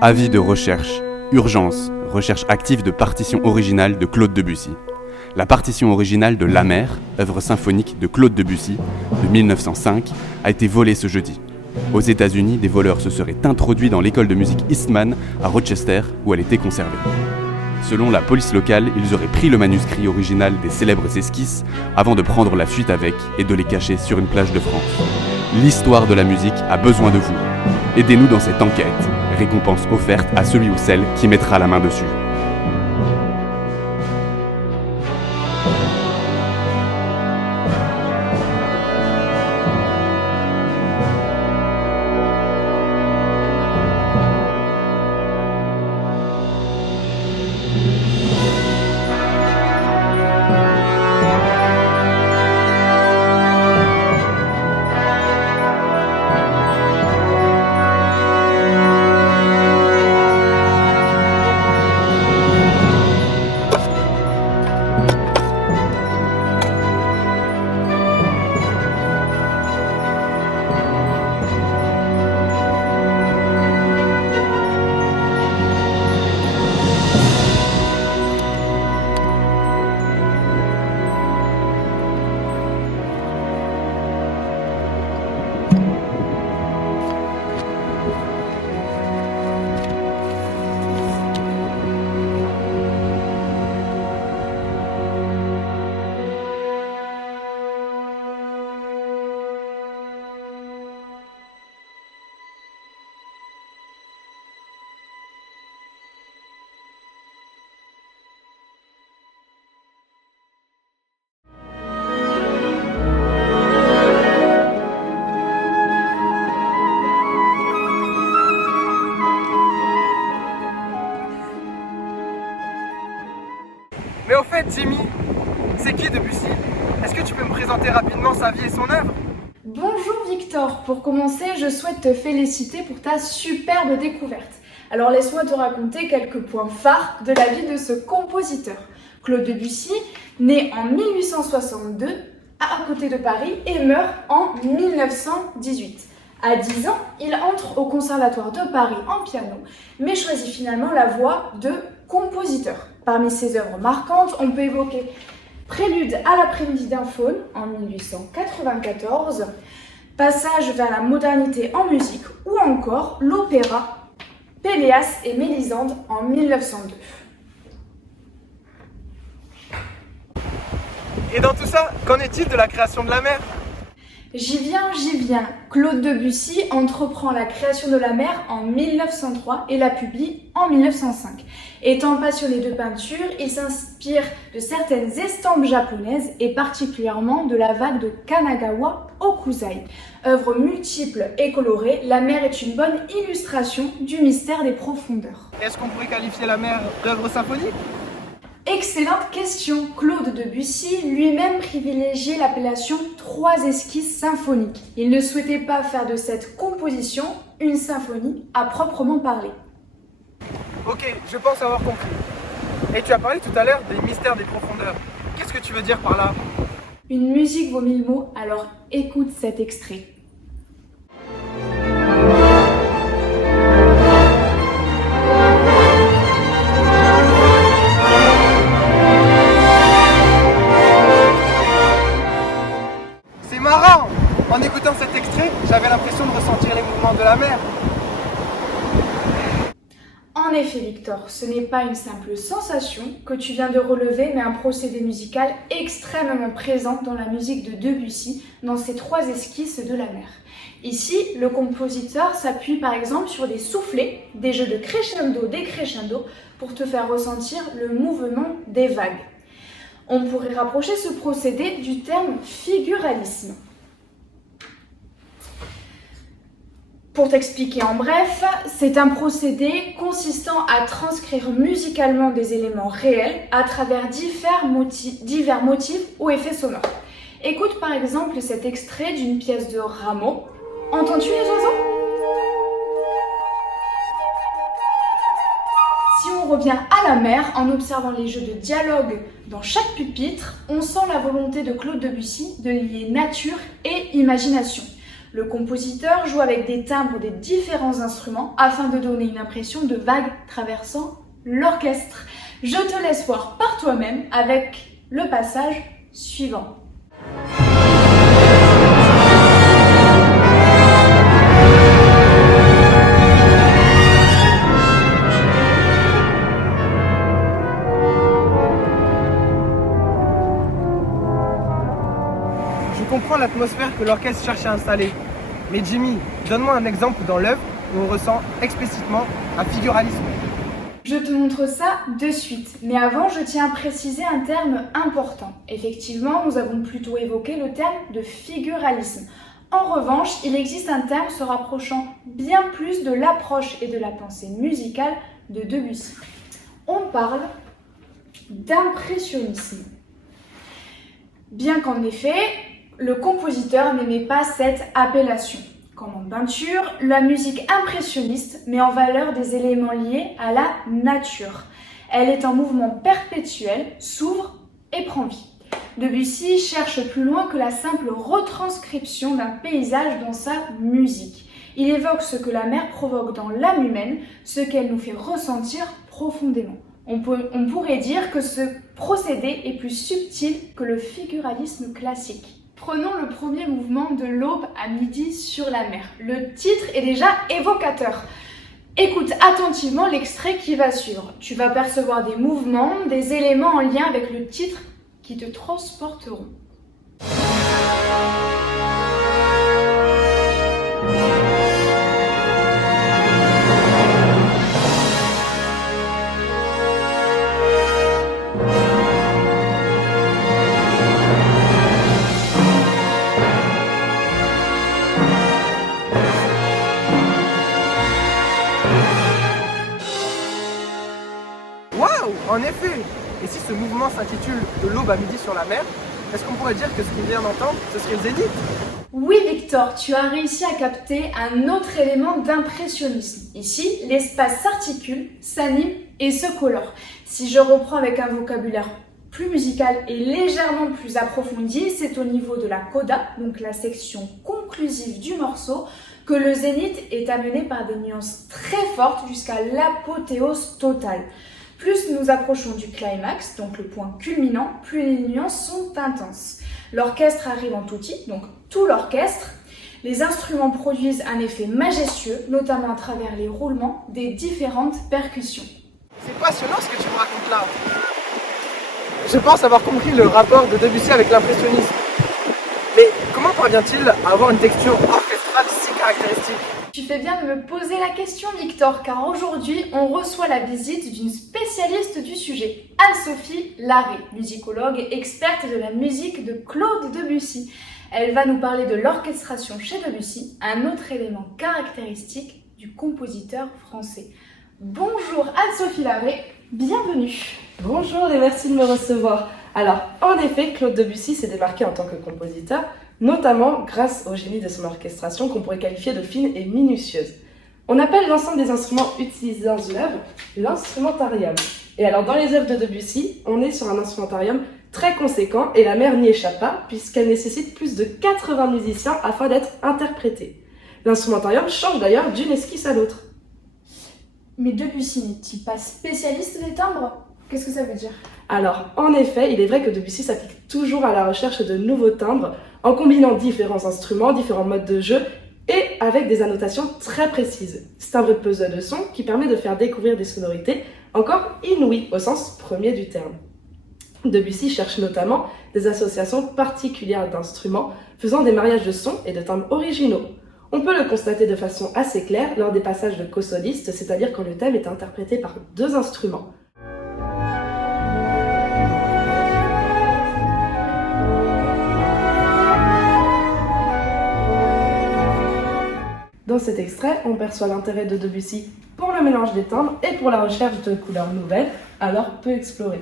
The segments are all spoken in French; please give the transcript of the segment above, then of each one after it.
Avis de recherche. Urgence. Recherche active de partition originale de Claude Debussy. La partition originale de La Mer, œuvre symphonique de Claude Debussy, de 1905, a été volée ce jeudi. Aux États-Unis, des voleurs se seraient introduits dans l'école de musique Eastman à Rochester, où elle était conservée. Selon la police locale, ils auraient pris le manuscrit original des célèbres esquisses avant de prendre la fuite avec et de les cacher sur une plage de France. L'histoire de la musique a besoin de vous. Aidez-nous dans cette enquête. Récompense offerte à celui ou celle qui mettra la main dessus. Mais au fait, Jimmy, c'est qui Debussy? Est-ce que tu peux me présenter rapidement sa vie et son œuvre? Bonjour Victor, pour commencer, je souhaite te féliciter pour ta superbe découverte. Alors laisse-moi te raconter quelques points phares de la vie de ce compositeur. Claude Debussy, né en 1862 à côté de Paris et meurt en 1918. À 10 ans, il entre au Conservatoire de Paris en piano, mais choisit finalement la voie de compositeur. Parmi ses œuvres marquantes, on peut évoquer Prélude à l'après-midi d'un faune en 1894, Passage vers la modernité en musique ou encore l'opéra Péléas et Mélisande en 1902. Et dans tout ça, qu'en est-il de la création de La Mer? J'y viens. Claude Debussy entreprend la création de La Mer en 1903 et la publie en 1905. Étant passionné de peinture, il s'inspire de certaines estampes japonaises et particulièrement de la vague de Kanagawa Hokusai. Œuvre multiple et colorée, La Mer est une bonne illustration du mystère des profondeurs. Est-ce qu'on pourrait qualifier La Mer d'œuvre symphonique? Excellente question. Claude Debussy lui-même privilégiait l'appellation trois esquisses symphoniques. Il ne souhaitait pas faire de cette composition une symphonie à proprement parler. Ok, je pense avoir compris. Et tu as parlé tout à l'heure des mystères des profondeurs. Qu'est-ce que tu veux dire par là? Une musique vaut 1000 mots, alors écoute cet extrait. C'est marrant! En écoutant cet extrait, j'avais l'impression de ressentir les mouvements de la mer. En effet, Victor, ce n'est pas une simple sensation que tu viens de relever, mais un procédé musical extrêmement présent dans la musique de Debussy, dans ses trois esquisses de la mer. Ici, le compositeur s'appuie par exemple sur des soufflets, des jeux de crescendo-décrescendo, pour te faire ressentir le mouvement des vagues. On pourrait rapprocher ce procédé du terme figuralisme. Pour t'expliquer en bref, c'est un procédé consistant à transcrire musicalement des éléments réels à travers divers motifs ou effets sonores. Écoute par exemple cet extrait d'une pièce de Rameau. Entends-tu les oiseaux ? Si on revient à la mer, en observant les jeux de dialogue dans chaque pupitre, on sent la volonté de Claude Debussy de lier nature et imagination. Le compositeur joue avec des timbres des différents instruments afin de donner une impression de vagues traversant l'orchestre. Je te laisse voir par toi-même avec le passage suivant. Je comprends l'atmosphère que l'orchestre cherche à installer. Mais Jimmy, donne-moi un exemple dans l'œuvre où on ressent explicitement un figuralisme. Je te montre ça de suite, mais avant je tiens à préciser un terme important. Effectivement, nous avons plutôt évoqué le terme de figuralisme. En revanche, il existe un terme se rapprochant bien plus de l'approche et de la pensée musicale de Debussy. On parle d'impressionnisme. Bien qu'en effet, le compositeur n'aimait pas cette appellation. Comme en peinture, la musique impressionniste met en valeur des éléments liés à la nature. Elle est en mouvement perpétuel, s'ouvre et prend vie. Debussy cherche plus loin que la simple retranscription d'un paysage dans sa musique. Il évoque ce que la mer provoque dans l'âme humaine, ce qu'elle nous fait ressentir profondément. On pourrait dire que ce procédé est plus subtil que le figuralisme classique. Prenons le premier mouvement de l'aube à midi sur la mer. Le titre est déjà évocateur. Écoute attentivement l'extrait qui va suivre. Tu vas percevoir des mouvements, des éléments en lien avec le titre qui te transporteront. Waouh, en effet! Et si ce mouvement s'intitule « De l'aube à midi sur la mer », est-ce qu'on pourrait dire que ce qu'il vient d'entendre, ce serait le zénith? Oui Victor, tu as réussi à capter un autre élément d'impressionnisme. Ici, l'espace s'articule, s'anime et se colore. Si je reprends avec un vocabulaire plus musical et légèrement plus approfondi, c'est au niveau de la coda, donc la section conclusive du morceau, que le zénith est amené par des nuances très fortes jusqu'à l'apothéose totale. Plus nous approchons du climax, donc le point culminant, plus les nuances sont intenses. L'orchestre arrive en tutti, donc tout l'orchestre. Les instruments produisent un effet majestueux, notamment à travers les roulements des différentes percussions. C'est passionnant ce que tu me racontes là. Je pense avoir compris le rapport de Debussy avec l'impressionnisme. Mais comment parvient-il à avoir une texture orchestrale si caractéristique? Tu fais bien de me poser la question Victor, car aujourd'hui on reçoit la visite d'une spécialiste du sujet, Anne-Sophie Larrey, musicologue et experte de la musique de Claude Debussy. Elle va nous parler de l'orchestration chez Debussy, un autre élément caractéristique du compositeur français. Bonjour Anne-Sophie Larrey, bienvenue. Bonjour et merci de me recevoir. Alors, en effet, Claude Debussy s'est démarqué en tant que compositeur, notamment grâce au génie de son orchestration qu'on pourrait qualifier de fine et minutieuse. On appelle l'ensemble des instruments utilisés dans une œuvre l'instrumentarium. Et alors, dans les œuvres de Debussy, on est sur un instrumentarium très conséquent et la mer n'y échappe pas puisqu'elle nécessite plus de 80 musiciens afin d'être interprétée. L'instrumentarium change d'ailleurs d'une esquisse à l'autre. Mais Debussy n'est-il pas spécialiste des timbres? Qu'est-ce que ça veut dire? Alors, en effet, il est vrai que Debussy s'applique toujours à la recherche de nouveaux timbres en combinant différents instruments, différents modes de jeu et avec des annotations très précises. C'est un vrai puzzle de son qui permet de faire découvrir des sonorités encore inouïes au sens premier du terme. Debussy cherche notamment des associations particulières d'instruments faisant des mariages de sons et de timbres originaux. On peut le constater de façon assez claire lors des passages de co-solistes, c'est-à-dire quand le thème est interprété par deux instruments. Dans cet extrait, on perçoit l'intérêt de Debussy pour le mélange des timbres et pour la recherche de couleurs nouvelles, alors peu explorées.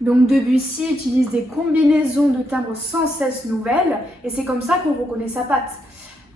Donc Debussy utilise des combinaisons de timbres sans cesse nouvelles et c'est comme ça qu'on reconnaît sa patte.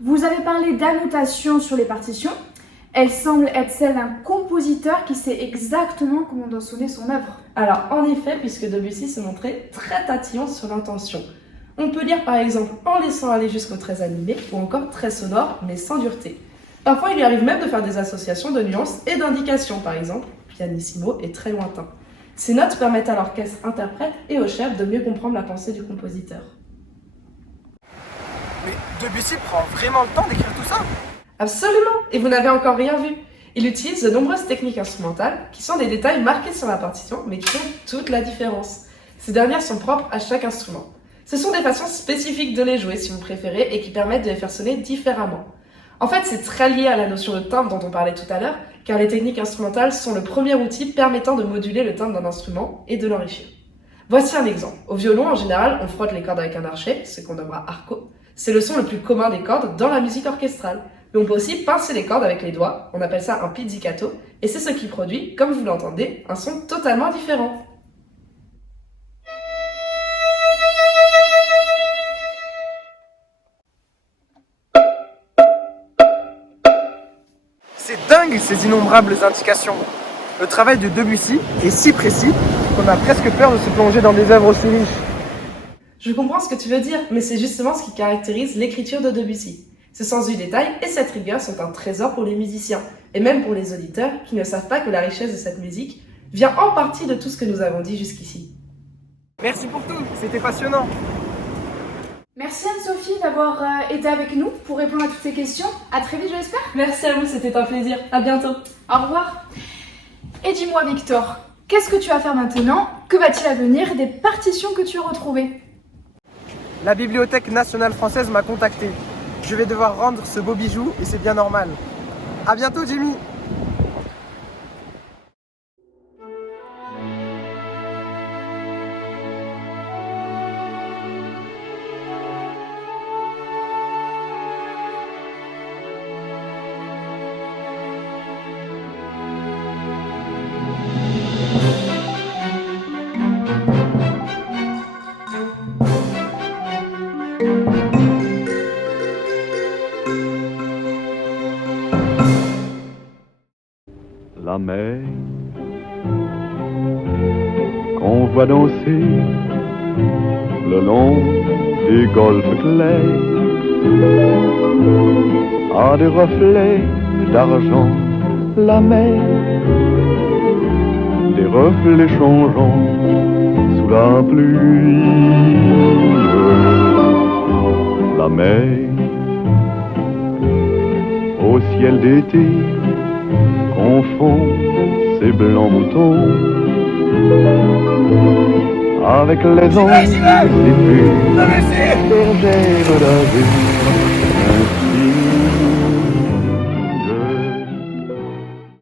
Vous avez parlé d'annotation sur les partitions. Elle semble être celle d'un compositeur qui sait exactement comment doit sonner son œuvre. Alors en effet, puisque Debussy se montrait très tatillon sur l'intention. On peut lire par exemple en laissant aller jusqu'au très animé ou encore très sonore mais sans dureté. Parfois il lui arrive même de faire des associations de nuances et d'indications, par exemple pianissimo et très lointain. Ces notes permettent à l'orchestre, interprète et au chef de mieux comprendre la pensée du compositeur. Mais Debussy prend vraiment le temps d'écrire tout ça? Absolument, et vous n'avez encore rien vu. Il utilise de nombreuses techniques instrumentales qui sont des détails marqués sur la partition mais qui font toute la différence. Ces dernières sont propres à chaque instrument. Ce sont des façons spécifiques de les jouer si vous préférez et qui permettent de les faire sonner différemment. En fait, c'est très lié à la notion de timbre dont on parlait tout à l'heure, car les techniques instrumentales sont le premier outil permettant de moduler le timbre d'un instrument et de l'enrichir. Voici un exemple. Au violon, en général, on frotte les cordes avec un archet, ce qu'on nommera arco. C'est le son le plus commun des cordes dans la musique orchestrale. Mais on peut aussi pincer les cordes avec les doigts, on appelle ça un pizzicato, et c'est ce qui produit, comme vous l'entendez, un son totalement différent. C'est dingue ces innombrables indications. Le travail de Debussy est si précis qu'on a presque peur de se plonger dans des œuvres aussi riches. Je comprends ce que tu veux dire, mais c'est justement ce qui caractérise l'écriture de Debussy. Ce sens du détail et cette rigueur sont un trésor pour les musiciens, et même pour les auditeurs qui ne savent pas que la richesse de cette musique vient en partie de tout ce que nous avons dit jusqu'ici. Merci pour tout, c'était passionnant. Merci Anne-Sophie d'avoir été avec nous pour répondre à toutes ces questions. À très vite, je l'espère. Merci à vous, c'était un plaisir. À bientôt. Au revoir. Et dis-moi Victor, qu'est-ce que tu vas faire maintenant? Que va-t-il advenir des partitions que tu as retrouvées? La Bibliothèque nationale française m'a contacté. Je vais devoir rendre ce beau bijou et c'est bien normal. À bientôt Jimmy. La mer qu'on voit danser le long des golfes clairs a des reflets d'argent. La mer, des reflets changeants sous la pluie. La mer au ciel d'été confond ces blancs moutons avec les anges des pluies.